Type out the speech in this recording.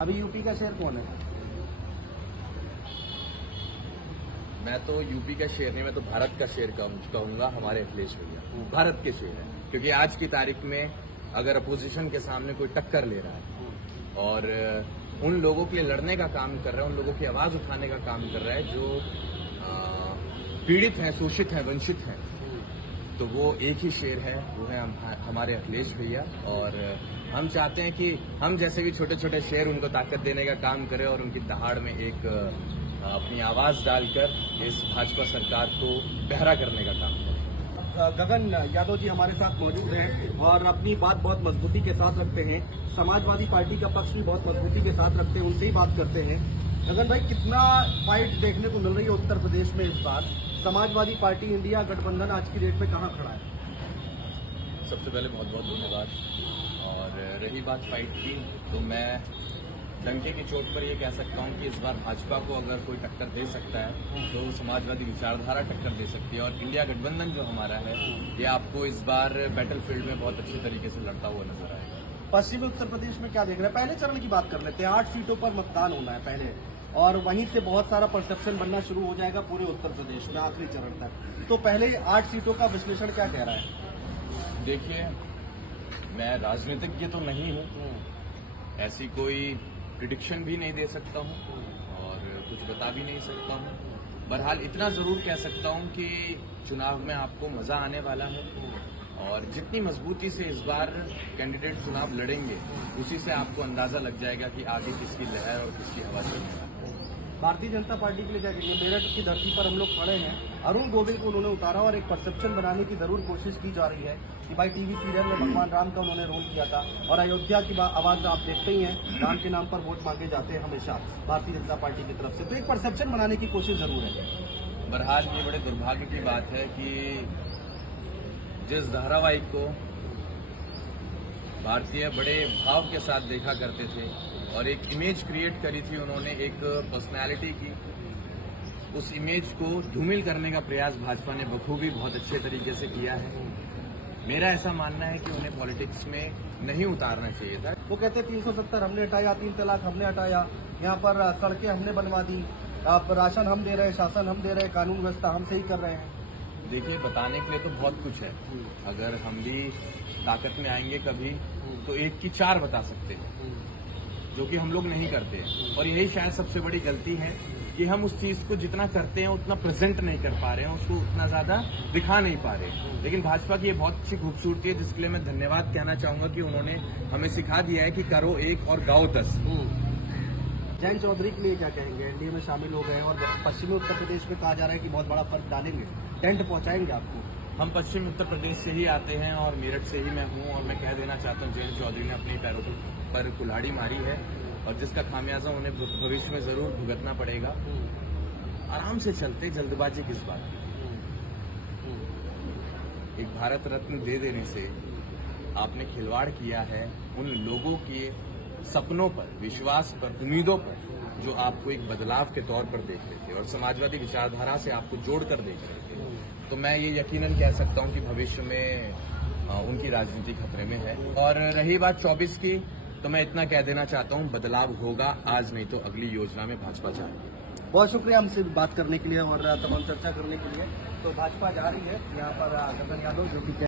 अभी यूपी का शेर कौन है? मैं तो यूपी का शेर नहीं, मैं तो भारत का शेर कहूंगा हमारे अखिलेश भैया। भारत के शेर है, क्योंकि आज की तारीख में अगर अपोजिशन के सामने कोई टक्कर ले रहा है और उन लोगों के लिए लड़ने का काम कर रहा है, उन लोगों की आवाज उठाने का काम कर रहा है जो पीड़ित हैं, शोषित हैं, वंचित हैं, तो वो एक ही शेर है, वो है हमारे अखिलेश भैया। और हम चाहते हैं कि हम जैसे भी छोटे छोटे शेर उनको ताकत देने का काम करें और उनकी दहाड़ में एक अपनी आवाज डालकर इस भाजपा सरकार को पहरा करने का काम करें। गगन यादव जी हमारे साथ मौजूद हैं और अपनी बात बहुत मजबूती के साथ रखते हैं। समाजवादी पार्टी का पक्ष भी बहुत मजबूती के साथ रखते हैं, उनसे ही बात करते हैं। गगन भाई, कितना फाइट देखने को मिल रही है उत्तर प्रदेश में इस बार? समाजवादी पार्टी इंडिया गठबंधन आज की डेट में कहाँ खड़ा है? सबसे पहले बहुत बहुत धन्यवाद। और रही बात फाइट की, तो मैं डंके की चोट पर यह कह सकता हूं कि इस बार भाजपा को अगर कोई टक्कर दे सकता है तो समाजवादी विचारधारा टक्कर दे सकती है। और इंडिया गठबंधन जो हमारा है, ये आपको इस बार बैटलफील्ड में बहुत अच्छे तरीके से लड़ता हुआ नजर आएगा। पश्चिमी उत्तर प्रदेश में क्या देख रहे हैं? पहले चरण की बात कर लेते हैं। 8 सीटों पर मतदान होना है पहले, और वहीं से बहुत सारा परसेप्शन बनना शुरू हो जाएगा पूरे उत्तर प्रदेश में आखिरी चरण तक। तो पहले 8 सीटों का विश्लेषण क्या कह रहा है? देखिए, मैं राजनीतिज्ञ तो नहीं हूँ, ऐसी कोई प्रिडिक्शन भी नहीं दे सकता हूँ और कुछ बता भी नहीं सकता हूँ। बहरहाल इतना जरूर कह सकता हूँ कि चुनाव में आपको मजा आने वाला है और जितनी मजबूती से इस बार कैंडिडेट चुनाव लड़ेंगे, उसी से आपको अंदाजा लग जाएगा कि आगे किसकी लहर और किसकी हवा चलने वाली है। भारतीय जनता पार्टी के लिए क्या कहेंगे? मेरठ की धरती पर हम लोग खड़े हैं, अरुण गोविल को उन्होंने उतारा और एक परसेप्शन बनाने की जरूर कोशिश की जा रही है कि भाई टीवी सीरियल में भगवान राम का उन्होंने रोल किया था। और अयोध्या की आवाज आप देखते ही हैं, राम के नाम पर वोट मांगे जाते हैं हमेशा भारतीय जनता पार्टी की तरफ से, तो एक परसेप्शन बनाने की कोशिश जरूर है। बहरहाल ये बड़े दुर्भाग्य की बात है कि जिस धारावाहिक को भारतीय बड़े भाव के साथ देखा करते थे और एक इमेज क्रिएट करी थी उन्होंने, एक पर्सनैलिटी की, उस इमेज को धूमिल करने का प्रयास भाजपा ने बखूबी बहुत अच्छे तरीके से किया है। मेरा ऐसा मानना है कि उन्हें पॉलिटिक्स में नहीं उतारना चाहिए था। वो कहते 370 हमने हटाया, 3 तलाक हमने हटाया, यहाँ पर सड़कें हमने बनवा दी, राशन हम दे रहे हैं, शासन हम दे रहे हैं, कानून व्यवस्था हम सही कर रहे हैं। देखिए, बताने के लिए तो बहुत कुछ है, अगर हम भी ताकत में आएंगे कभी तो एक की 4 बता सकते हैं, जो कि हम लोग नहीं करते हैं। और यही शायद सबसे बड़ी गलती है कि हम उस चीज को जितना करते हैं उतना प्रेजेंट नहीं कर पा रहे हैं, उसको उतना ज्यादा दिखा नहीं पा रहे हैं। लेकिन भाजपा की ये बहुत अच्छी खूबसूरती है, जिसके लिए मैं धन्यवाद कहना चाहूंगा कि उन्होंने हमें सिखा दिया है कि करो 1 और गाओ 10। जयंत चौधरी के लिए क्या कहेंगे? एनडीए में शामिल हो गए और पश्चिमी उत्तर प्रदेश में कहा जा रहा है कि बहुत बड़ा फर्क डालेंगे, टेंट पहुंचाएंगे आपको। हम पश्चिमी उत्तर प्रदेश से ही आते हैं और मेरठ से ही मैं हूं, और मैं कह देना चाहता हूं जयंत चौधरी ने अपने पैरों पर कुल्हाड़ी मारी है और जिसका खामियाजा उन्हें भविष्य में जरूर भुगतना पड़ेगा। आराम से चलते, जल्दबाजी किस बात की? एक भारत रत्न दे देने से आपने खिलवाड़ किया है उन लोगों के सपनों पर, विश्वास पर, उम्मीदों पर, जो आपको एक बदलाव के तौर पर देख रहे थे और समाजवादी विचारधारा से आपको जोड़कर देख रहे थे। तो मैं ये यकीनन कह सकता हूं कि भविष्य में उनकी राजनीति खतरे में है। और रही बात 24 की, तो मैं इतना कह देना चाहता हूं, बदलाव होगा, आज नहीं तो अगली योजना में भाजपा जाएगी। बहुत शुक्रिया हमसे बात करने के लिए और तमाम चर्चा करने के लिए। तो भाजपा जा रही है यहाँ पर गगन यादव, जो कि